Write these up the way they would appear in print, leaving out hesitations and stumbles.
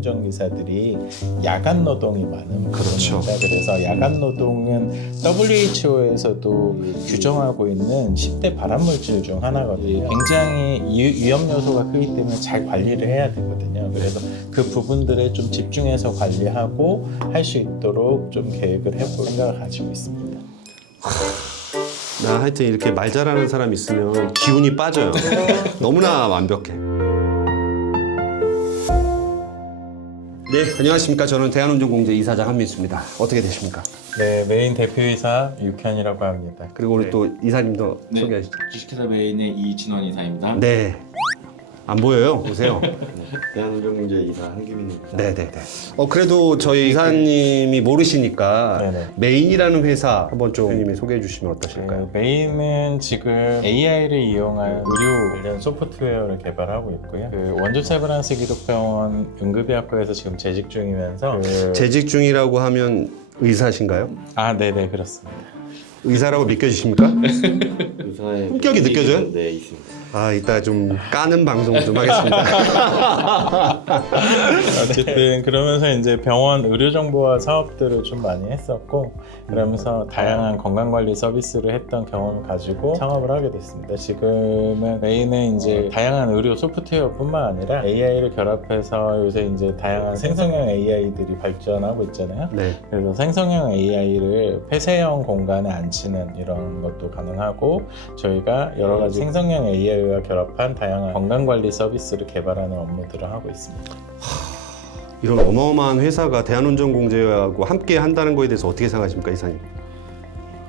운전기사들이 야간 노동이 많은 그렇죠. 부분입니다. 그래서 야간 노동은 WHO에서도 규정하고 있는 10대 발암물질 중 하나거든요. 굉장히 위험 요소가 크기 때문에 잘 관리를 해야 되거든요. 그래서 그 부분들에 좀 집중해서 관리하고 할 수 있도록 좀 계획을 해볼 생각을 가지고 있습니다. 나 하여튼 이렇게 말 잘하는 사람 있으면 기운이 빠져요. 너무나 완벽해. 네, 안녕하십니까. 저는 대한운전공제 이사장 한민수입니다. 어떻게 되십니까? 네, 메인 대표이사 육현이라고 합니다. 그리고 우리 또 이사님도 네. 소개하시죠. 주식회사 메인의 이진원 이사입니다. 네. 안 보여요. 보세요. 대한운전공제 이사 한기민입니다. 네네네. 그래도 저희 이사님이 모르시니까 네네. 메인이라는 회사 한번 좀 님이 소개해 주시면 어떠실까요? 메인은 지금 AI를 이용한 의료 관련 소프트웨어를 개발하고 있고요. 원주 세브란스 기독병원 응급의학과에서 지금 재직 중이면서 재직 중이라고 하면 의사신가요? 네네 그렇습니다. 의사라고 믿겨지십니까? 의사의 품격이 느껴져요? 네, 있습니다. 이따 좀 까는 방송 좀 하겠습니다. 어쨌든 그러면서 이제 병원 의료 정보화 사업들을 좀 많이 했었고 그러면서 다양한 건강관리 서비스를 했던 경험을 가지고 창업을 하게 됐습니다. 지금은 메인은 이제 다양한 의료 소프트웨어뿐만 아니라 AI를 결합해서 요새 이제 다양한 생성형 AI들이 발전하고 있잖아요. 네. 그래서 생성형 AI를 폐쇄형 공간에 앉히는 이런 것도 가능하고 저희가 여러 가지 생성형 AI와 결합한 다양한 건강관리 서비스를 개발하는 업무들을 하고 있습니다. 이런 어마어마한 회사가 대한운전공제하고 함께 한다는 거에 대해서 어떻게 생각하십니까, 이사님?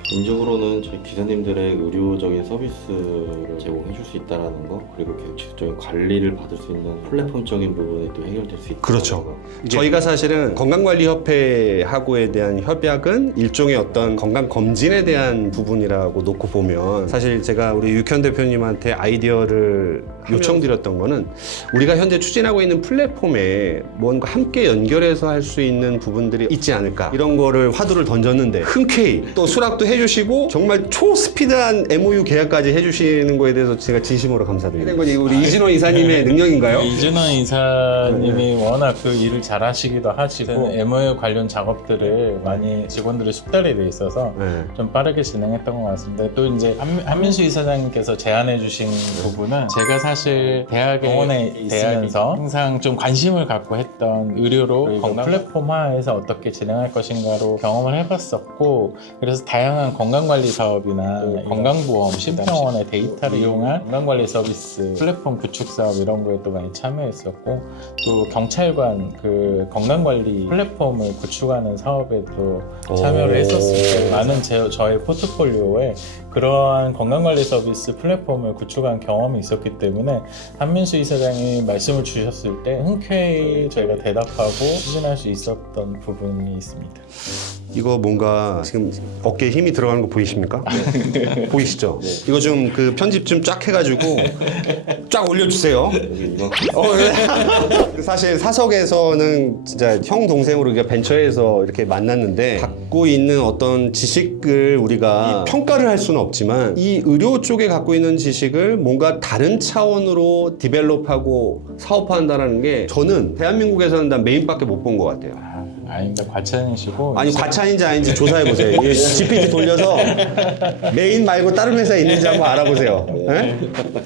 개인적으로는 저희 기사님들의 의료적인 서비스를 제공해 줄 수 있다는 거, 그리고 계획적인 관리를 받을 수 있는 플랫폼적인 부분이 또 해결될 수 있다는 그렇죠. 거. 저희가 사실은 건강관리협회하고에 대한 협약은 일종의 어떤 건강검진에 대한 부분이라고 놓고 보면 사실 제가 우리 육현 대표님한테 아이디어를 요청드렸던 거는 우리가 현재 추진하고 있는 플랫폼에 뭔가 함께 연결해서 할 수 있는 부분들이 있지 않을까 이런 거를 화두를 던졌는데 흔쾌히 또 수락도 해주시고 정말 초스피드한 MOU 계약까지 해주시는 거에 대해서 제가 진심으로 감사드립니다. 우리 이진원 이사님의 능력인가요? 이준원 이사님이 워낙 그 일을 잘 하시기도 하시고 MOU 관련 작업들을 많이 직원들이 숙달이 돼 있어서 네. 좀 빠르게 진행했던 것 같습니다. 또 이제 한민수 이사장님께서 제안해 주신 부분은 제가 사실 병원에 있으면서 항상 좀 관심을 갖고 했던 의료로 건강 플랫폼화해서 어떻게 진행할 것인가로 경험을 해봤었고 그래서 다양한 건강관리 사업이나 건강보험, 심평원의 데이터를 이용한 건강관리 서비스 플랫폼 구축 사업 이런 거에 또 많이 참여했었고 또 경찰관 그 건강관리 플랫폼을 구축하는 사업에도 참여를 했었을 때 많은 저의 포트폴리오에 그러한 건강관리 서비스 플랫폼을 구축한 경험이 있었기 때문에 한민수 이사장이 말씀을 주셨을 때 흔쾌히 저희가 대답하고 추진할 수 있었던 부분이 있습니다. 이거 뭔가 지금 어깨에 힘이 들어가는 거 보이십니까? 보이시죠? 이거 좀 그 편집 좀 쫙 해가지고 쫙 올려주세요. 사실 사석에서는 진짜 형 동생으로 우리가 벤처에서 이렇게 만났는데 갖고 있는 어떤 지식을 우리가 평가를 할 수는 없지만 이 의료 쪽에 갖고 있는 지식을 뭔가 다른 차원으로 디벨롭하고 사업화한다는 게 저는 대한민국에서는 난 메인밖에 못 본 것 같아요. 아닙니다. 과찬이시고 아니 과찬인지 아닌지 조사해보세요. GPT 돌려서 메인 말고 다른 회사에 있는지 한번 알아보세요. 네?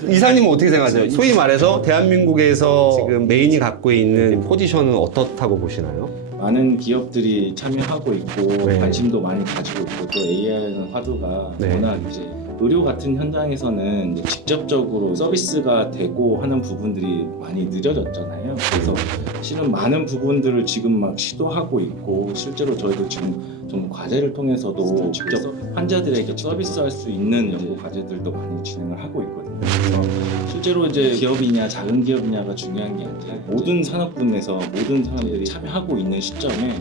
이사님은 어떻게 생각하세요? 소위 말해서 대한민국에서 지금 메인이 갖고 있는 포지션은 어떻다고 보시나요? 많은 기업들이 참여하고 있고 네. 관심도 많이 가지고 있고 또 AI라는 화두가 네. 워낙 이제 의료 같은 현장에서는 이제 직접적으로 서비스가 되고 하는 부분들이 많이 느려졌잖아요. 그래서 실은 많은 부분들을 지금 막 시도하고 있고 실제로 저희도 지금 좀 과제를 통해서도 직접 환자들에게 서비스할 수 있는 연구 과제들도 많이 진행을 하고 있거든요. 그래서 실제로 이제 기업이냐 작은 기업이냐가 중요한 게 아니라 모든 산업군에서 모든 사람들이 참여하고 있는 시점에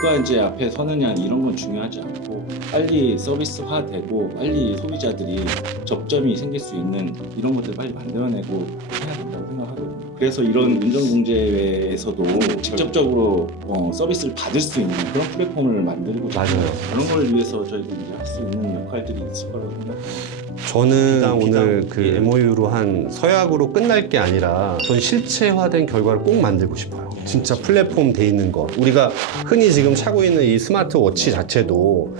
누가 이제 앞에 서느냐 이런 건 중요하지 않고 빨리 서비스화되고 빨리 소비자들이 접점이 생길 수 있는 이런 것들 빨리 만들어내고 해야 된다고 생각하거든요. 그래서 이런 운전공제에서도 직접적으로 서비스를 받을 수 있는 그런 플랫폼을 만들고자 맞아요. 그런 걸 위해서 저희도 이제 할 수 있는 역할들이 있을 거라고 생각합니다. 저는 일단 오늘 그 MOU로 한 서약으로 끝날 게 아니라 전 실체화된 결과를 꼭 만들고 싶어요. 진짜 플랫폼 돼 있는 거. 우리가 흔히 지금 차고 있는 이 스마트워치 자체도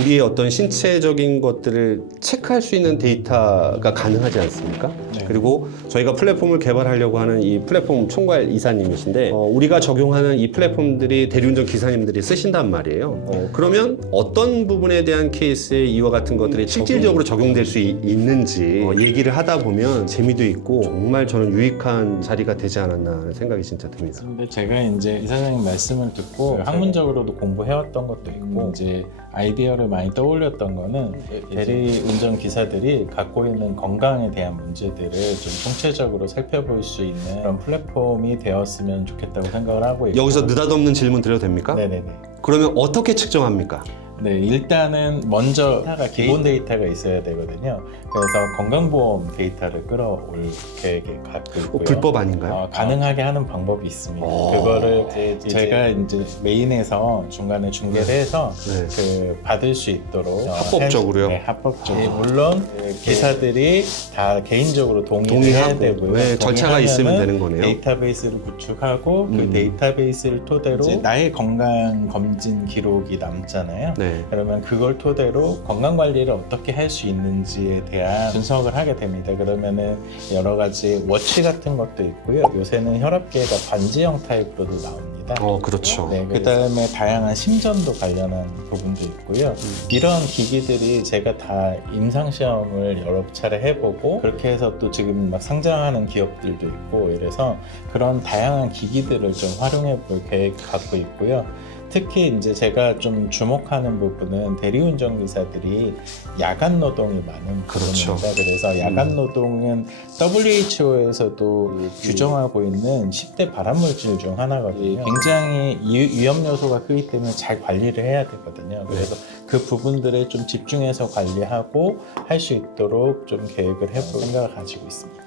우리의 어떤 신체적인 것들을 체크할 수 있는 데이터가 가능하지 않습니까? 네. 그리고 저희가 플랫폼을 개발하려고 하는 이 플랫폼 총괄 이사님이신데 우리가 적용하는 이 플랫폼들이 대리운전 기사님들이 쓰신단 말이에요. 그러면 어떤 부분에 대한 케이스에 이와 같은 것들이 실질적으로 적용될 수 있는지 얘기를 하다 보면 재미도 있고 정말 저는 유익한 자리가 되지 않았나 하는 생각이 진짜 듭니다. 근데 제가 이제 이사장님 말씀을 듣고 학문적으로도 공부해왔던 것도 있고 이제 아이디어를 많이 떠올렸던 거는 대리 운전 기사들이 갖고 있는 건강에 대한 문제들을 좀 총체적으로 살펴볼 수 있는 그런 플랫폼이 되었으면 좋겠다고 생각을 하고 있고. 여기서 느닷없는 질문 드려도 됩니까? 네네네. 그러면 어떻게 측정합니까? 네, 일단은 먼저 기본 데이터가 있어야 되거든요. 그래서 건강보험 데이터를 끌어올 계획에 갖고 있고요. 불법 아닌가요? 가능하게 하는 방법이 있습니다. 그거를 제가 이제 메인에서 중간에 중계를 해서 그 받을 수 있도록 합법적으로요? 네, 합법적으로. 물론 그 기사들이 다 개인적으로 동의를 해야 되고요. 네, 절차가 있으면 되는 거네요. 데이터베이스를 구축하고 그 데이터베이스를 토대로 이제 나의 건강 검진 기록이 남잖아요. 네. 그러면 그걸 토대로 건강 관리를 어떻게 할 수 있는지에 대한 분석을 하게 됩니다. 그러면은 여러 가지 워치 같은 것도 있고요. 요새는 혈압계가 반지형 타입으로도 나옵니다. 그렇죠. 네, 그다음에 다양한 심전도 관련한 부분도 있고요. 이런 기기들이 제가 다 임상 시험을 여러 차례 해보고 그렇게 해서 또 지금 막 상장하는 기업들도 있고 이래서 그런 다양한 기기들을 좀 활용해 볼 계획 갖고 있고요. 특히 이제 제가 좀 주목하는 부분은 대리운전 기사들이 야간 노동이 많은 그렇죠. 부분입니다. 그래서 야간 노동은 WHO에서도 규정하고 있는 10대 발암물질 중 하나거든요. 굉장히 위험 요소가 크기 때문에 잘 관리를 해야 되거든요. 그래서 그 부분들에 좀 집중해서 관리하고 할 수 있도록 좀 계획을 해볼 생각을 가지고 있습니다.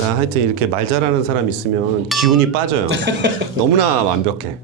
나 하여튼 이렇게 말 잘하는 사람 있으면 기운이 빠져요. 너무나 완벽해.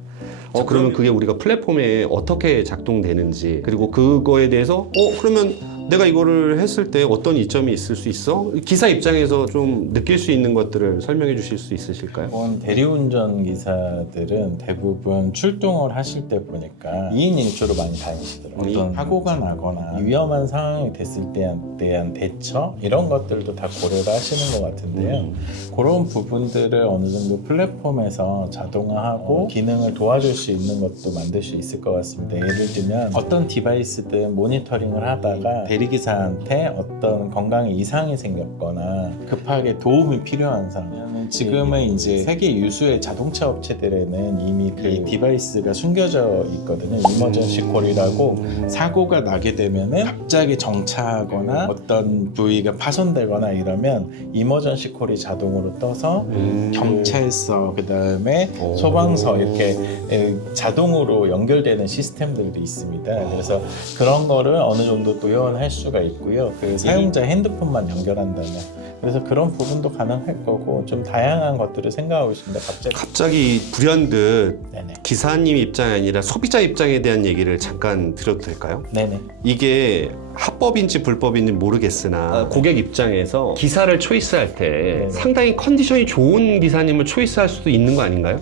그러면 그게 우리가 플랫폼에 어떻게 작동되는지 그리고 그거에 대해서 그러면 내가 이거를 했을 때 어떤 이점이 있을 수 있어? 기사 입장에서 좀 느낄 수 있는 것들을 설명해 주실 수 있으실까요? 대리운전 기사들은 대부분 출동을 하실 때 보니까 2인 1조로 많이 다니시더라고요. 어떤 사고가 나거나 위험한 상황이 됐을 때에 대한 대처 이런 것들도 다 고려를 하시는 것 같은데요. 그런 부분들을 어느 정도 플랫폼에서 자동화하고 기능을 도와줄 수 있는 것도 만들 수 있을 것 같습니다. 예를 들면 어떤 디바이스든 모니터링을 하다가 대리기사한테 어떤 건강에 이상이 생겼거나 급하게 도움이 필요한 상황 지금은 이제 세계 유수의 자동차 업체들에는 이미 그 디바이스가 숨겨져 있거든요. 이머전시 콜이라고 사고가 나게 되면은 갑자기 정차하거나 어떤 부위가 파손되거나 이러면 이머전시 콜이 자동으로 떠서 경찰서 그다음에 소방서 이렇게 자동으로 연결되는 시스템들도 있습니다. 그래서 그런 거를 어느 정도 도연할 수가 있고요. 그 사용자 핸드폰만 연결한다면 그래서 그런 부분도 가능할 거고 좀 다양한 것들을 생각하고 있습니다. 갑자기 불현듯 네네. 기사님 입장이 아니라 소비자 입장에 대한 얘기를 잠깐 드려도 될까요? 네네. 이게 합법인지 불법인지 모르겠으나 고객 입장에서 기사를 초이스할 때 네네. 상당히 컨디션이 좋은 기사님을 초이스할 수도 있는 거 아닌가요?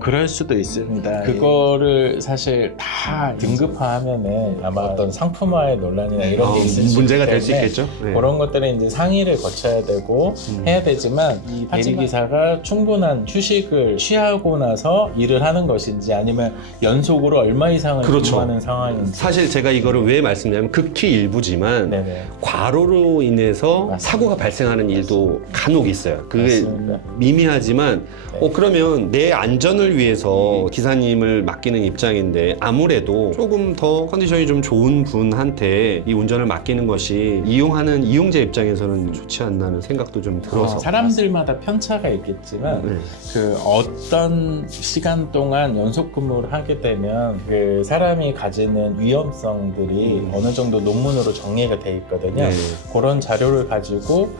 그럴 수도 있습니다. 그거를 사실 다 등급화하면은 아마 어떤 상품화의 논란이나 이런 게 있을 수 문제가 있기 될 수 때문에 있겠죠. 네. 그런 것들은 이제 상의를 거쳐야 되고 해야 되지만 이 대리기사가 충분한 휴식을 취하고 나서 일을 하는 것인지 아니면 연속으로 얼마 이상을 그렇죠. 근무하는 상황인지 사실 제가 이거를 왜 말씀드냐면 극히 일부지만 네네. 과로로 인해서 맞습니다. 사고가 발생하는 일도 간혹 있어요. 그게 맞습니다. 미미하지만 네. 그러면 내 안전을 위해서 기사님을 맡기는 입장인데 아무래도 조금 더 컨디션이 좀 좋은 분한테 이 운전을 맡기는 것이 이용하는 이용자 입장에서는 좋지 않나 하는 생각도 좀 들어서 사람들마다 편차가 있겠지만 그 어떤 시간 동안 연속 근무를 하게 되면 그 사람이 가지는 위험성들이 어느 정도 논문으로 정리가 돼 있거든요. 네. 그런 자료를 가지고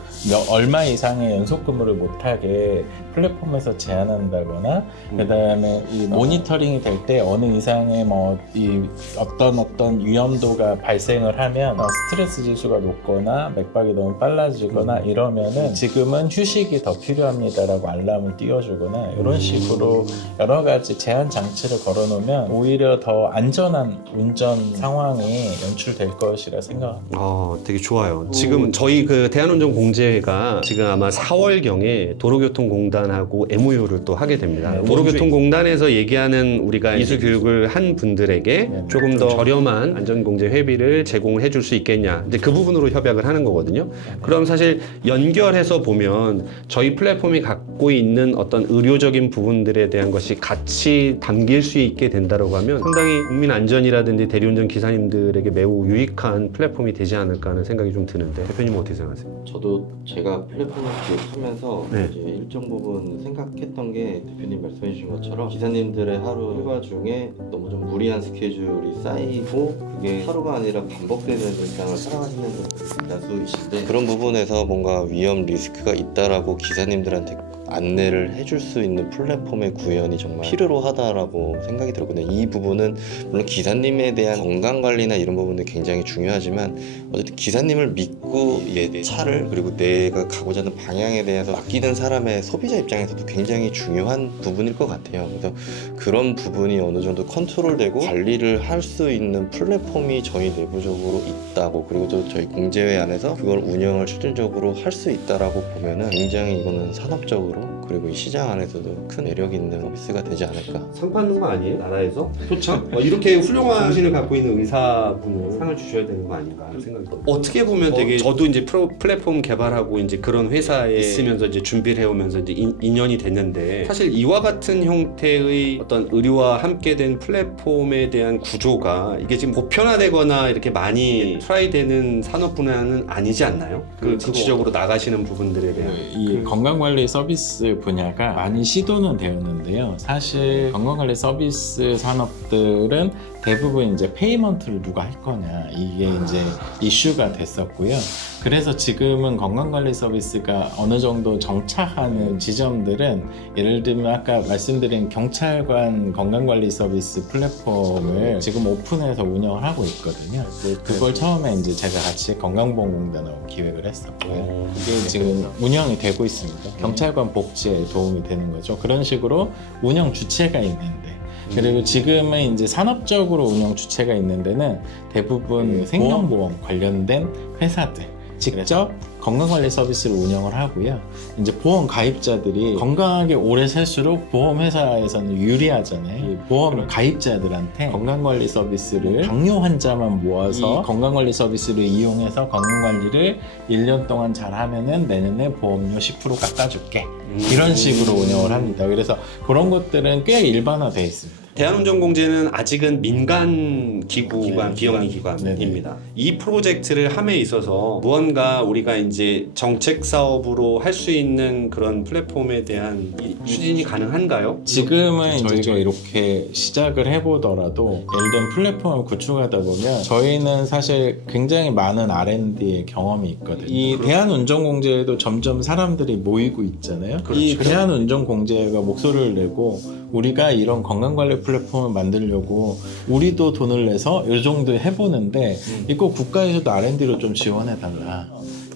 얼마 이상의 연속 근무를 못하게 플랫폼에서 제한한다거나 그다음에 이 모니터링이 될 때 어느 이상의 뭐 이 어떤 위험도가 발생을 하면 스트레스 지수가 높거나 맥박이 너무 빨라지거나 이러면은 지금은 휴식이 더 필요합니다라고 알람을 띄워주거나 이런 식으로 여러 가지 제한 장치를 걸어놓으면 오히려 더 안전한 운전 상황이 연출될 것이라 생각합니다. 되게 좋아요. 지금 저희 그 대한운전공제가 지금 아마 4월경에 도로교통공단하고 MOU를 또 하게 됩니다. 네, 도로교통공단에서 얘기하는 우리가 이수 교육을 한 분들에게 조금 더 저렴한 안전공제 회비를 제공을 해줄 수 있겠냐. 이제 그 부분으로 협약을 하는 거거든요. 그럼 사실 연결해서 보면 저희 플랫폼이 갖고 있는 어떤 의료적인 부분들에 대한 것이 같이 담길 수 있게 된다고 하면 상당히 국민 안전이라든지 대리운전 기사님들에게 매우 유익한 플랫폼이 되지 않을까 하는 생각이 좀 드는데 대표님은 어떻게 생각하세요? 저도 제가 플랫폼을 기획하면서 네. 이제 일정 부분 생각했던 게 대표님 말씀해 주신 것처럼 기사님들의 하루 일과 중에 너무 좀 무리한 스케줄이 쌓이고 그게 하루가 아니라 반복되는 일상을 살아가시는 분들이 다수이신데 그런 부분에서 뭔가 위험 리스크가 있다라고 기사님들한테 안내를 해줄 수 있는 플랫폼의 구현이 정말 필요로 하다라고 생각이 들거든요. 이 부분은 물론 기사님에 대한 건강관리나 이런 부분도 굉장히 중요하지만 어쨌든 기사님을 믿고 내 차를 그리고 내가 가고자 하는 방향에 대해서 맡기는 사람의 소비자 입장에서도 굉장히 중요한 부분일 것 같아요. 그래서 그런 부분이 어느 정도 컨트롤되고 관리를 할 수 있는 플랫폼이 저희 내부적으로 있다고 그리고 또 저희 공제회 안에서 그걸 운영을 실질적으로 할 수 있다라고 보면은 굉장히 이거는 산업적으로 그리고 이 시장 안에서도 큰 매력 있는 서비스가 되지 않을까. 상 받는 거 아니에요? 나라에서? 표창? 이렇게 훌륭한 정신을 갖고 있는 의사분을 상을 주셔야 되는 거 아닌가 하는 생각이 들어요. 어떻게 보면 되게 저도 이제 플랫폼 개발하고 이제 그런 회사에 있으면서 이제 준비를 해오면서 이제 2년이 됐는데 사실 이와 같은 형태의 어떤 의료와 함께 된 플랫폼에 대한 구조가 이게 지금 보편화되거나 이렇게 많이 트라이되는 산업 분야는 아니지 않나요? 그 지치적으로 나가시는 부분들에 대한 이 건강관리 서비스 분야가 많이 시도는 되었는데요. 사실 건강관리 서비스 산업들은 대부분 이제 페이먼트를 누가 할 거냐 이게 이제 이슈가 됐었고요. 그래서 지금은 건강관리 서비스가 어느 정도 정착하는 지점들은 예를 들면 아까 말씀드린 경찰관 건강관리 서비스 플랫폼을 지금 오픈해서 운영을 하고 있거든요. 그걸 처음에 이제 제가 같이 건강보험공단하고 기획을 했었고요. 그게 지금 운영이 되고 있습니다. 경찰관 복지에 도움이 되는 거죠. 그런 식으로 운영 주체가 있는데 그리고 지금은 이제 산업적으로 운영 주체가 있는 데는 대부분 생명보험 관련된 회사들 직접 건강관리 서비스를 운영을 하고요. 이제 보험 가입자들이 건강하게 오래 살수록 보험 회사에서는 유리하잖아요. 이 보험 가입자들한테 건강관리 서비스를 당뇨 환자만 모아서 건강관리 서비스를 이용해서 건강관리를 1년 동안 잘 하면은 내년에 보험료 10% 깎아줄게. 이런 식으로 운영을 합니다. 그래서 그런 것들은 꽤 일반화되어 있습니다. 대한운전공제는 아직은 민간 기관, 비영리 기관입니다. 이 프로젝트를 함에 있어서 무언가 우리가 이제 정책 사업으로 할 수 있는 그런 플랫폼에 대한 추진이 가능한가요? 지금은 저희가 이렇게 시작을 해보더라도 예를 들면 플랫폼을 구축하다 보면 저희는 사실 굉장히 많은 R&D의 경험이 있거든요. 이 대한운전공제에도 점점 사람들이 모이고 있잖아요. 이 대한운전공제가 목소리를 내고 우리가 이런 건강관리 플랫폼을 만들려고 우리도 돈을 내서 이 정도 해보는데 이거 국가에서도 R&D로 좀 지원해달라.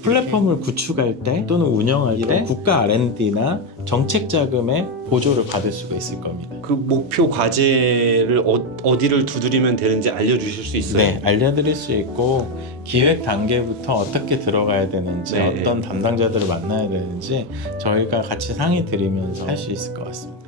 플랫폼을 구축할 때 또는 운영할 때 국가 R&D나 정책 자금의 보조를 받을 수가 있을 겁니다. 그 목표 과제를 어디를 두드리면 되는지 알려주실 수 있어요? 네, 알려드릴 수 있고 기획 단계부터 어떻게 들어가야 되는지 어떤 담당자들을 만나야 되는지 저희가 같이 상의 드리면서 할 수 있을 것 같습니다.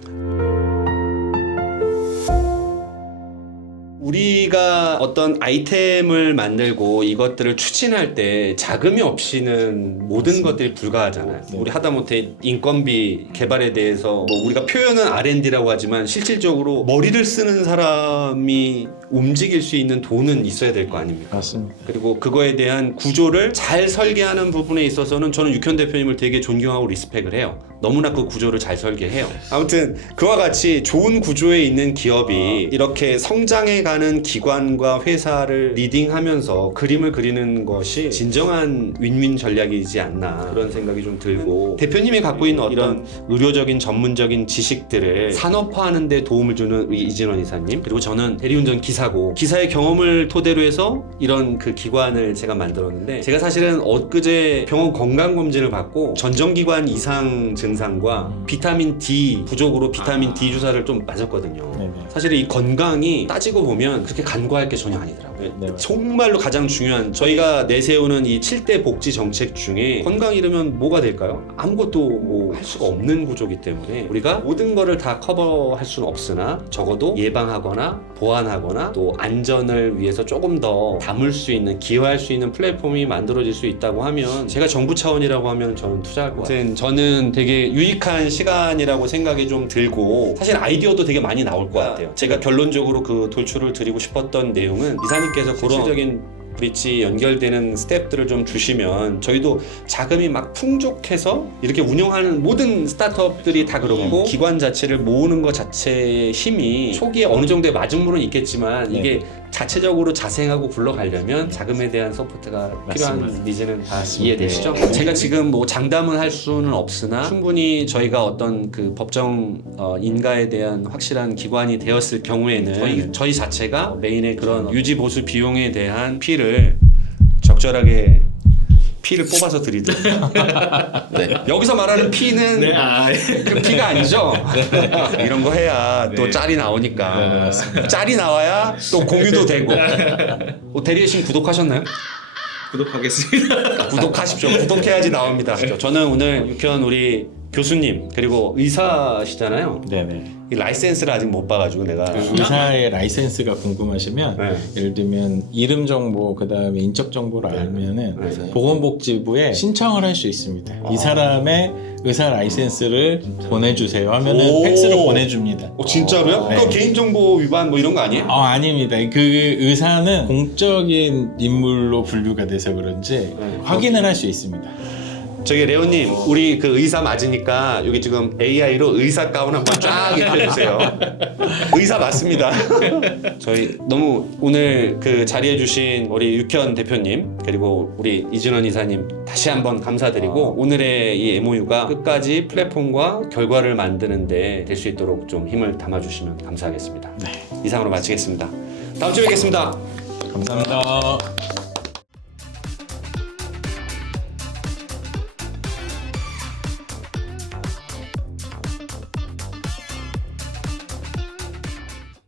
우리가 어떤 아이템을 만들고 이것들을 추진할 때 자금이 없이는 모든 것들이 불가하잖아요. 우리 하다못해 인건비 개발에 대해서 뭐 우리가 표현은 R&D라고 하지만 실질적으로 머리를 쓰는 사람이 움직일 수 있는 돈은 있어야 될 거 아닙니까? 맞습니다. 그리고 그거에 대한 구조를 잘 설계하는 부분에 있어서는 저는 육현 대표님을 되게 존경하고 리스펙을 해요. 너무나 그 구조를 잘 설계해요. 아무튼 그와 같이 좋은 구조에 있는 기업이 이렇게 성장해가는 기관과 회사를 리딩하면서 그림을 그리는 것이 진정한 윈윈 전략이지 않나 그런 생각이 좀 들고, 대표님이 갖고 있는 이런 의료적인 전문적인 지식들을 산업화하는 데 도움을 주는 우리 이진원 이사님, 그리고 저는 대리운전 기사고 기사의 경험을 토대로 해서 이런 그 기관을 제가 만들었는데, 제가 사실은 엊그제 병원 건강검진을 받고 전정기관 이상 증상과 비타민 D 부족으로 비타민 D 주사를 좀 맞았거든요. 네네. 사실 이 건강이 따지고 보면 그렇게 간과할 게 전혀 아니더라고요. 네. 정말로 가장 중요한, 저희가 내세우는 이 7대 복지 정책 중에 건강 잃으면 뭐가 될까요? 아무것도 뭐 할 수가 없는 구조이기 때문에 우리가 모든 거를 다 커버할 수는 없으나 적어도 예방하거나 보완하거나 또 안전을 위해서 조금 더 담을 수 있는, 기여할 수 있는 플랫폼이 만들어질 수 있다고 하면, 제가 정부 차원이라고 하면 저는 투자할 것 같아요. 저는 되게 유익한 시간이라고 생각이 좀 들고, 사실 아이디어도 되게 많이 나올 것 같아요. 제가 결론적으로 그 돌출을 드리고 싶었던 내용은, 이사님께서 그런 실질적인 브릿지 연결되는 스텝들을 좀 주시면 저희도 자금이 막 풍족해서 이렇게 운영하는 모든 스타트업들이 다 그렇고 기관 자체를 모으는 것 자체의 힘이 초기에 어느 정도의 마중물은 있겠지만 이게 자체적으로 자생하고 굴러가려면 자금에 대한 서포트가 필요한 맞습니다. 니즈는 다 맞습니다. 이해되시죠? 제가 지금 뭐 장담은 할 수는 없으나 충분히 저희가 어떤 그 법정 인가에 대한 확실한 기관이 되었을 경우에는 저희 자체가 메인의 그런 유지 보수 비용에 대한 피를 적절하게 피를 뽑아서 드리도록. 네. 여기서 말하는 피는 네, 그 피가 아니죠. 이런 거 해야 또 짤이 나오니까. 짤이 나와야 또 공유도 되고. 대리신 구독하셨나요? 구독하겠습니다. 구독하십시오. 구독해야지 나옵니다. 저는 오늘 유쾌한 우리 교수님 그리고 의사시잖아요. 네네. 이 라이센스를 아직 못 봐가지고 내가. 의사의 라이센스가 궁금하시면 네. 예를 들면 이름 정보 그다음에 인적 정보를 알면은 네. 보건복지부에 신청을 할 수 있습니다. 이 사람의 의사 라이센스를 보내주세요 하면은 오. 팩스로 보내줍니다. 진짜로요? 네. 그거 개인정보 위반 뭐 이런 거 아니에요? 아닙니다. 그 의사는 공적인 인물로 분류가 돼서 그런지 확인을 할 수 있습니다. 저기 레오님, 우리 그 의사 맞으니까 여기 지금 AI로 의사 가운 한번 쫙 입혀주세요. 의사 맞습니다. 저희 너무 오늘 그 자리해주신 우리 육현 대표님 그리고 우리 이진원 이사님 다시 한번 감사드리고 오늘의 이 MOU가 끝까지 플랫폼과 결과를 만드는데 될 수 있도록 좀 힘을 담아주시면 감사하겠습니다. 이상으로 마치겠습니다. 다음 주에 뵙겠습니다. 감사합니다.